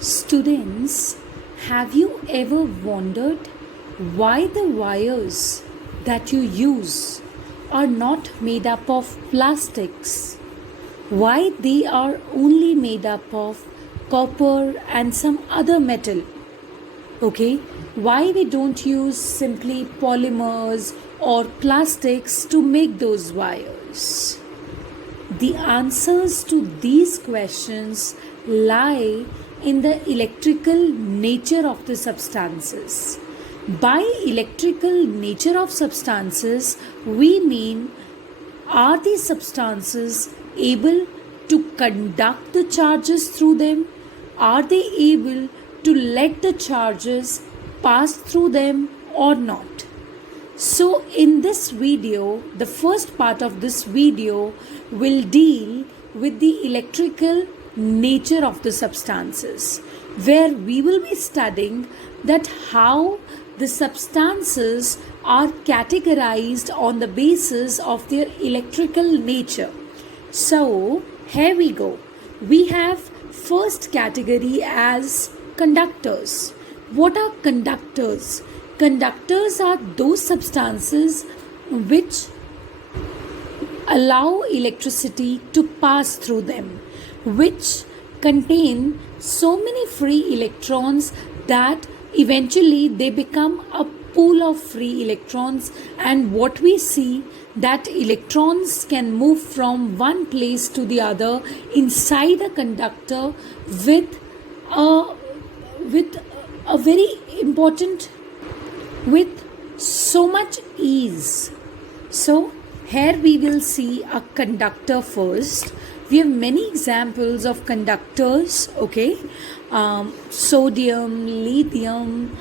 Students, have you ever wondered why the wires that you use are not made up of plastics? Why they are only made up of copper and some other metal? Okay, why we don't use simply polymers or plastics to make those wires? The answers to these questions lie in the electrical nature of the substances. By electrical nature of substances, we mean, are these substances able to conduct the charges through them? Are they able to let the charges pass through them or not? So in this video, the first part of this video will deal with the electrical nature of the substances, where we will be studying that how the substances are categorized on the basis of their electrical nature. So here we go. We have first category as conductors. What are conductors? Conductors are those substances which allow electricity to pass through them, which contain so many free electrons that eventually they become a pool of free electrons, and what we see that electrons can move from one place to the other inside a conductor with a very important, with so much ease. So here we will see a conductor first. We have many examples of conductors, okay? Sodium, lithium,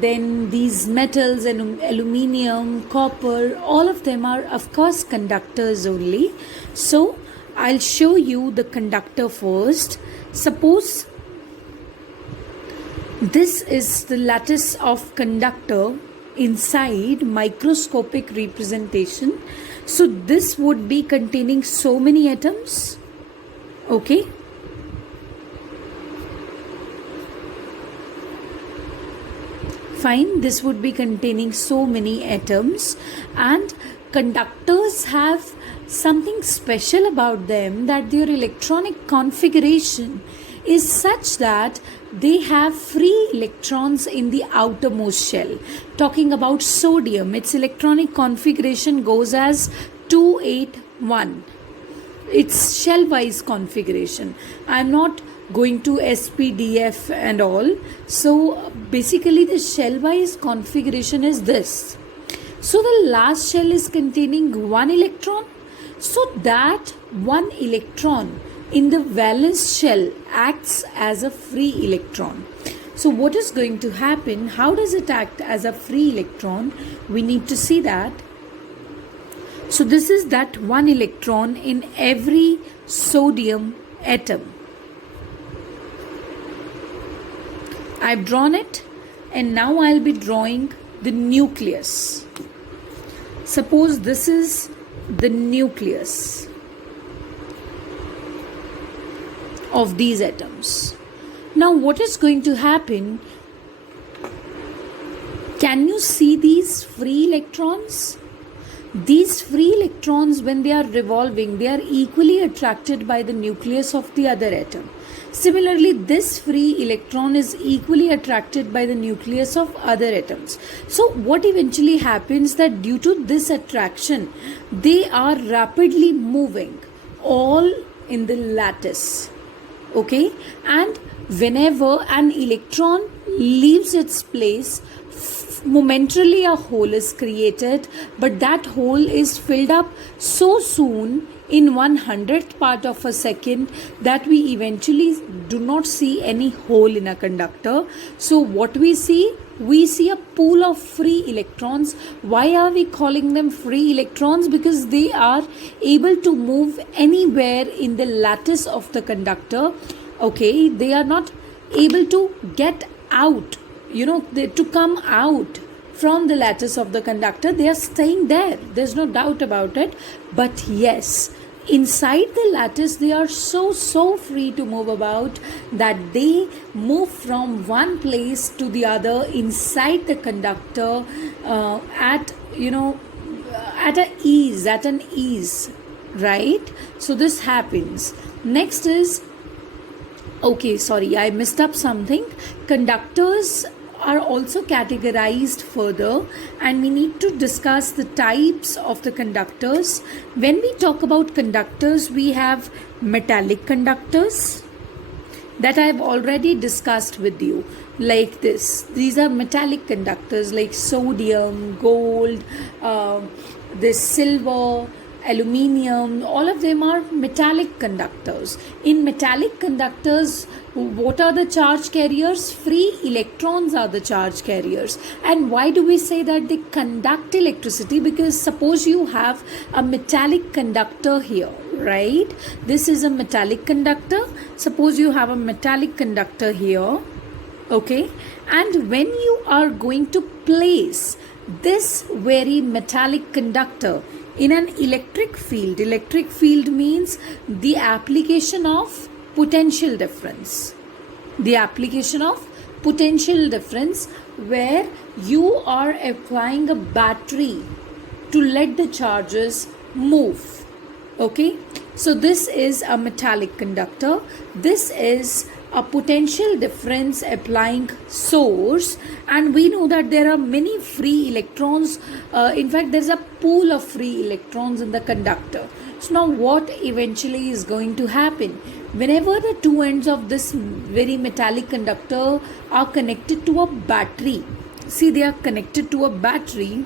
then these metals and aluminium, copper, all of them are of course conductors only. So I'll show you the conductor first. Suppose this is the lattice of conductor inside microscopic representation. So this would be containing so many atoms, okay? Fine, this would be containing so many atoms, and conductors have something special about them, that their electronic configuration is such that they have free electrons in the outermost shell. Talking about sodium, its electronic configuration goes as 281. Its shell-wise configuration. I am not going to SPDF and all. So basically the shell-wise configuration is this. So the last shell is containing one electron. So that one electron in the valence shell acts as a free electron. So what is going to happen? How does it act as a free electron? We need to see that. So this is that one electron in every sodium atom. I've drawn it, and now I'll be drawing the nucleus. Suppose this is the nucleus of these atoms. Now what is going to happen? Can you see these free electrons? These free electrons, when they are revolving, they are equally attracted by the nucleus of the other atom. Similarly, this free electron is equally attracted by the nucleus of other atoms. So what eventually happens, that due to this attraction, they are rapidly moving all in the lattice. Okay, and whenever an electron leaves its place, momentarily a hole is created, but that hole is filled up so soon, in 1/100th part of a second, that we eventually do not see any hole in a conductor. So what we see a pool of free electrons. Why are we calling them free electrons? Because they are able to move anywhere in the lattice of the conductor. Okay, they are not able to get out, to come out from the lattice of the conductor. They are staying there. There's no doubt about it. But yes, inside the lattice they are so free to move about that they move from one place to the other inside the conductor at at an ease, right? So this happens. Next is, okay, sorry, I messed up something. Conductors are also categorized further, and we need to discuss the types of the conductors. When we talk about conductors, we have metallic conductors that I've already discussed with you, like this. These are metallic conductors like sodium, gold, this silver, aluminium. All of them are metallic conductors. In metallic conductors, what are the charge carriers? Free electrons are the charge carriers. And why do we say that they conduct electricity? Because suppose you have a metallic conductor here, right? This is a metallic conductor. Suppose you have a metallic conductor here, okay? And when you are going to place this very metallic conductor in an electric field means the application of potential difference. The application of potential difference, where you are applying a battery to let the charges move. Okay, so this is a metallic conductor. This is a potential difference applying source, and we know that there are many free electrons. In fact, there's a pool of free electrons in the conductor. So now what eventually is going to happen? Whenever the two ends of this very metallic conductor are connected to a battery, see, they are connected to a battery,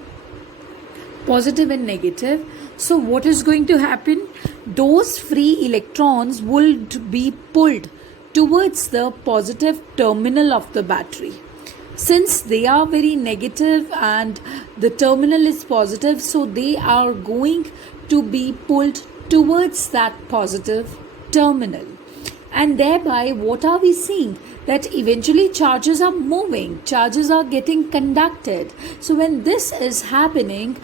positive and negative. So what is going to happen? Those free electrons will be pulled towards the positive terminal of the battery. Since they are very negative and the terminal is positive, so they are going to be pulled towards that positive terminal. And thereby, what are we seeing? That eventually charges are moving, charges are getting conducted. So when this is happening,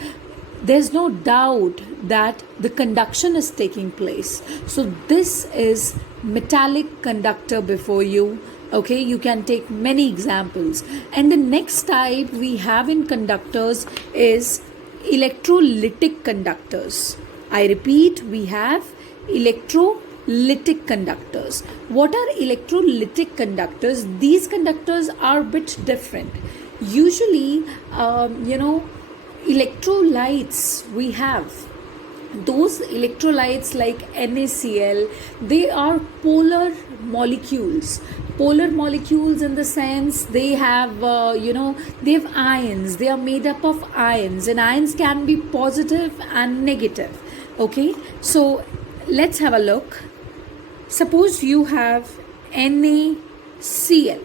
there's no doubt that the conduction is taking place. So this is metallic conductor before you. Okay, you can take many examples. And the next type we have in conductors is electrolytic conductors. I repeat, we have electrolytic conductors. What are electrolytic conductors? These conductors are a bit different. Usually, electrolytes we have. Those electrolytes like NaCl, they are polar molecules. Polar molecules in the sense they have, they have ions. They are made up of ions, and ions can be positive and negative. Okay, so let's have a look. Suppose you have NaCl.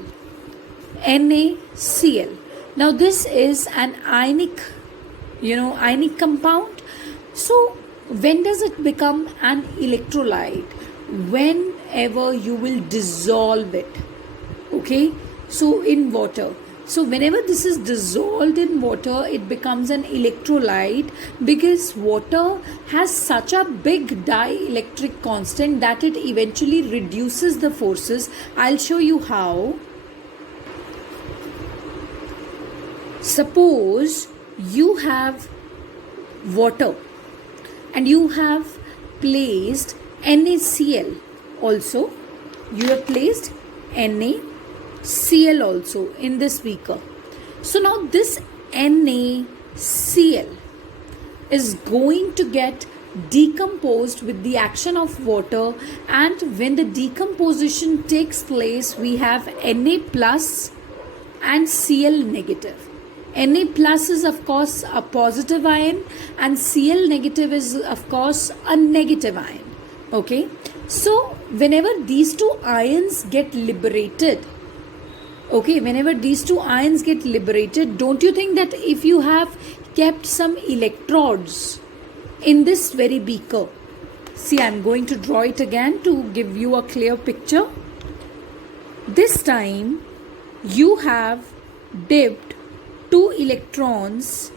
NaCl. Now this is an ionic compound. So when does it become an electrolyte? Whenever you will dissolve it. Okay, so in water. So whenever this is dissolved in water, it becomes an electrolyte, because water has such a big dielectric constant that it eventually reduces the forces. I'll show you how. Suppose you have water and you have placed NaCl also. You have placed NaCl also in this beaker. So now this NaCl is going to get decomposed with the action of water, and when the decomposition takes place, we have Na plus and Cl negative. Na plus is of course a positive ion, and Cl negative is of course a negative ion. Okay, so whenever these two ions get liberated, don't you think that if you have kept some electrodes in this very beaker, see, I'm going to draw it again to give you a clear picture. This time you have dipped two electrodes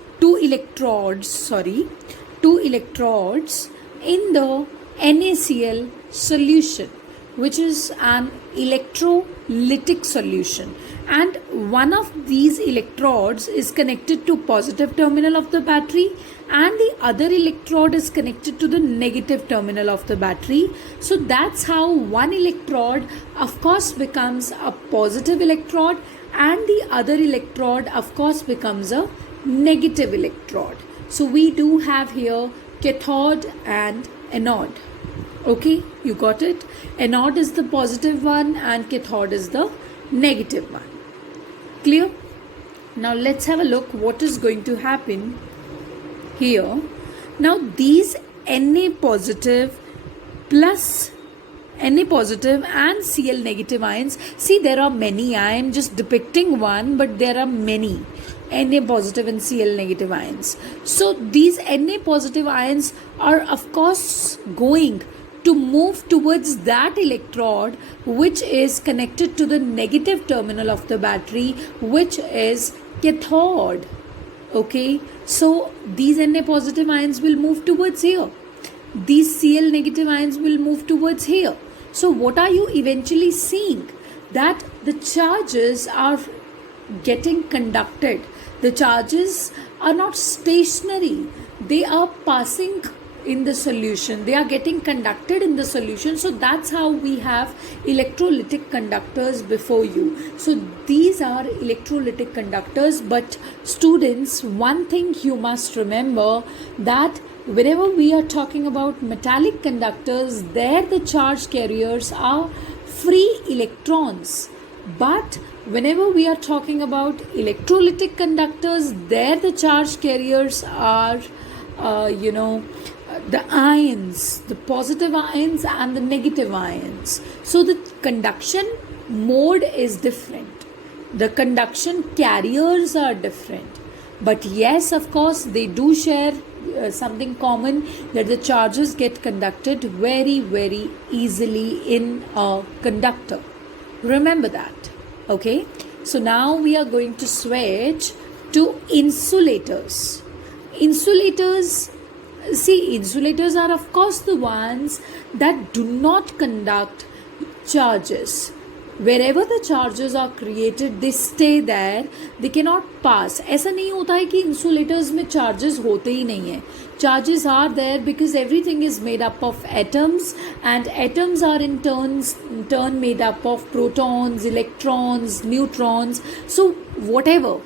in the NaCl solution, which is an electrolytic solution, and one of these electrodes is connected to positive terminal of the battery and the other electrode is connected to the negative terminal of the battery. So that's how one electrode of course becomes a positive electrode and the other electrode of course becomes a negative electrode. So we do have here cathode and anode. Okay, you got it? Anode is the positive one and cathode is the negative one. Clear? Now let's have a look what is going to happen here. Now these Na positive and Cl negative ions, see there are many, I am just depicting one but there are many Na positive and Cl negative ions. So these Na positive ions are of course going to move towards that electrode which is connected to the negative terminal of the battery, which is cathode. Okay, so these Na positive ions will move towards here. These Cl negative ions will move towards here. So what are you eventually seeing? That the charges are getting conducted. The charges are not stationary. They are passing in the solution. They are getting conducted in the solution. So that's how we have electrolytic conductors before you. So these are electrolytic conductors. But students, one thing you must remember, that whenever we are talking about metallic conductors, there the charge carriers are free electrons. But whenever we are talking about electrolytic conductors, there the charge carriers are the ions, the positive ions and the negative ions. So the conduction mode is different. The conduction carriers are different. But yes, of course, they do share something common, that the charges get conducted very, very easily in a conductor. Remember that. Okay. So now we are going to switch to insulators. Insulators are of course the ones that do not conduct charges. Wherever the charges are created, they stay there. They cannot pass. ऐसा नहीं होता है कि insulators में charges होते ही नहीं हैं. Charges are there because everything is made up of atoms, and atoms are in turn made up of protons, electrons, neutrons. So whatever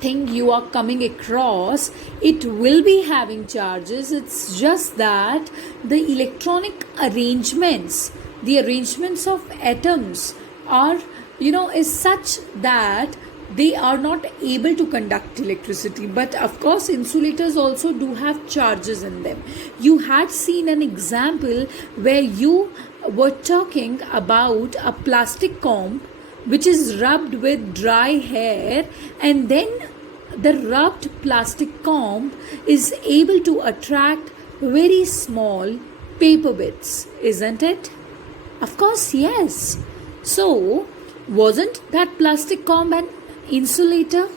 thing you are coming across, it will be having charges. It's just that the electronic arrangements, the arrangements of atoms are, is such that they are not able to conduct electricity. But of course, insulators also do have charges in them. You had seen an example where you were talking about a plastic comb which is rubbed with dry hair, and then the rubbed plastic comb is able to attract very small paper bits, isn't it? Of course, yes. So, wasn't that plastic comb an insulator?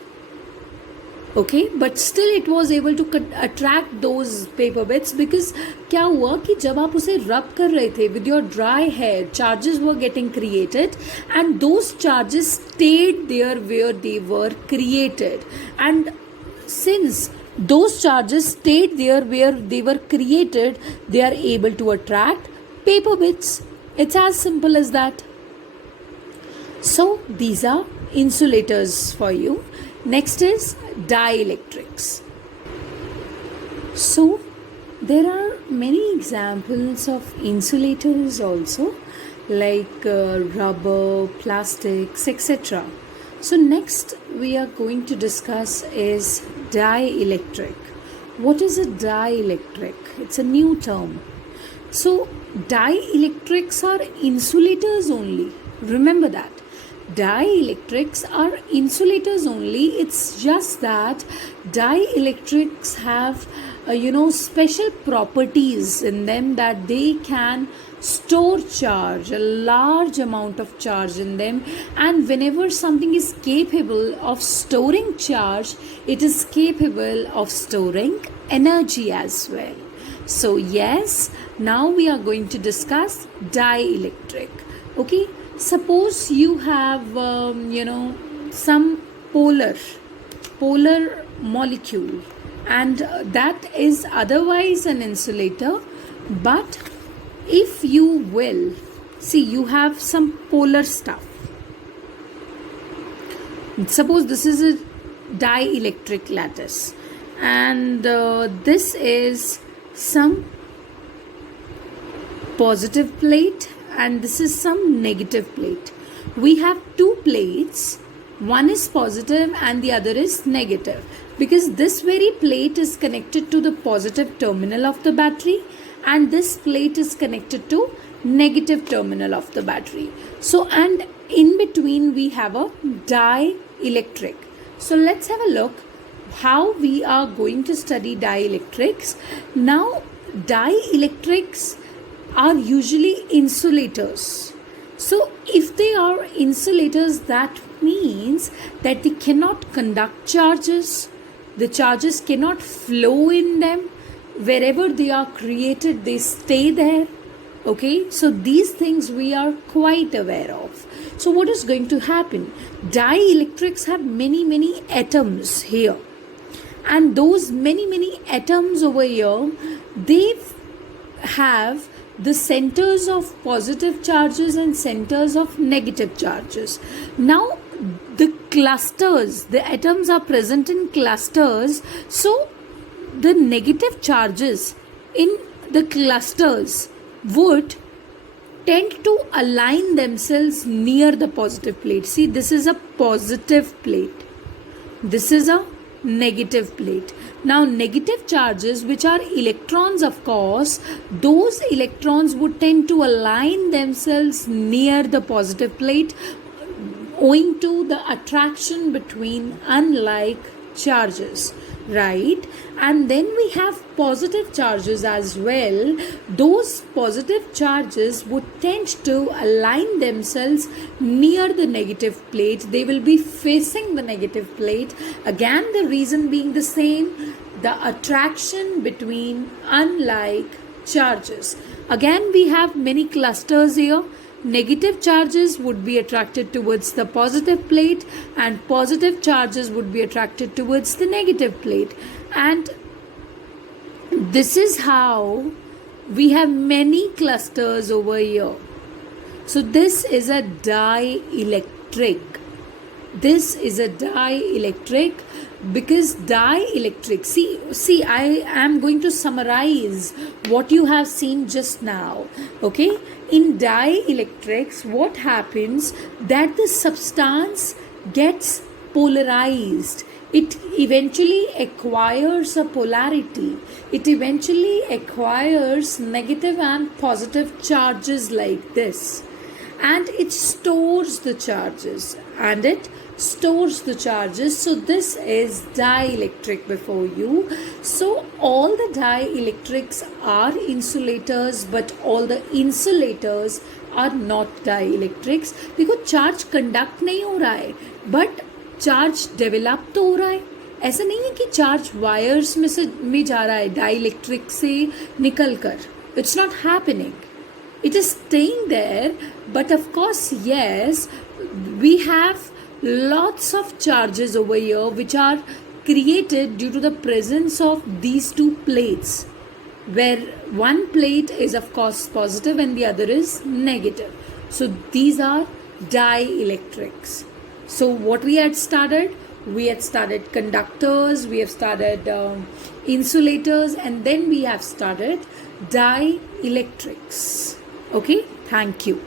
Okay, but still it was able to attract those paper bits, because क्या हुआ कि जब आप उसे rub कर रहे थे with your dry hair, charges were getting created and those charges stayed there where they were created. And since those charges stayed there where they were created, they are able to attract paper bits. It's as simple as that. So these are insulators for you. Next is dielectrics. So there are many examples of insulators also, like rubber, plastics, etc. So next we are going to discuss is dielectric. What is a dielectric? It's a new term. So dielectrics are insulators only. Remember that. Dielectrics are insulators only. It's just that dielectrics have special properties in them, that they can store charge, a large amount of charge in them, and whenever something is capable of storing charge, it is capable of storing energy as well. So yes, now we are going to discuss dielectric. Okay, suppose you have some polar molecule, and that is otherwise an insulator, but if you will see, you have some polar stuff. Suppose this is a dielectric lattice, and this is some positive plate and this is some negative plate. We have two plates, one is positive and the other is negative, because this very plate is connected to the positive terminal of the battery and this plate is connected to negative terminal of the battery. So, and in between we have a dielectric. So let's have a look how we are going to study dielectrics. Now, dielectrics are usually insulators. So if they are insulators, that means that they cannot conduct charges. The charges cannot flow in them. Wherever they are created, they stay there. Okay, so these things we are quite aware of. So what is going to happen? Dielectrics have many atoms here. And those many atoms over here, they have the centers of positive charges and centers of negative charges. Now the clusters, the atoms are present in clusters, so the negative charges in the clusters would tend to align themselves near the positive plate. See, this is a positive plate, this is a negative plate. Now negative charges, which are electrons, of course, those electrons would tend to align themselves near the positive plate owing to the attraction between unlike charges, right? And then we have positive charges as well. Those positive charges would tend to align themselves near the negative plate. They will be facing the negative plate. Again, the reason being the same, the attraction between unlike charges. Again, we have many clusters here. Negative charges would be attracted towards the positive plate and positive charges would be attracted towards the negative plate. And this is how we have many clusters over here. So this is a dielectric. This is a dielectric because dielectric, see I am going to summarize what you have seen just now. Okay, in dielectrics what happens, that the substance gets polarized. It eventually acquires a polarity. It eventually acquires negative and positive charges like this, and it stores the charges so this is dielectric before you. So all the dielectrics are insulators, but all the insulators are not dielectrics, because charge conduct नहीं हो रहा है but charge develop तो हो रहा है. ऐसा नहीं है कि चार्ज वायर्स में जा रहा है डाइलेक्ट्रिक से निकल कर. It's not happening. It is staying there, but of course, yes, we have lots of charges over here which are created due to the presence of these two plates, where one plate is of course positive and the other is negative. So these are dielectrics. So what we had started conductors, we have started insulators, and then we have started dielectrics. Okay, thank you.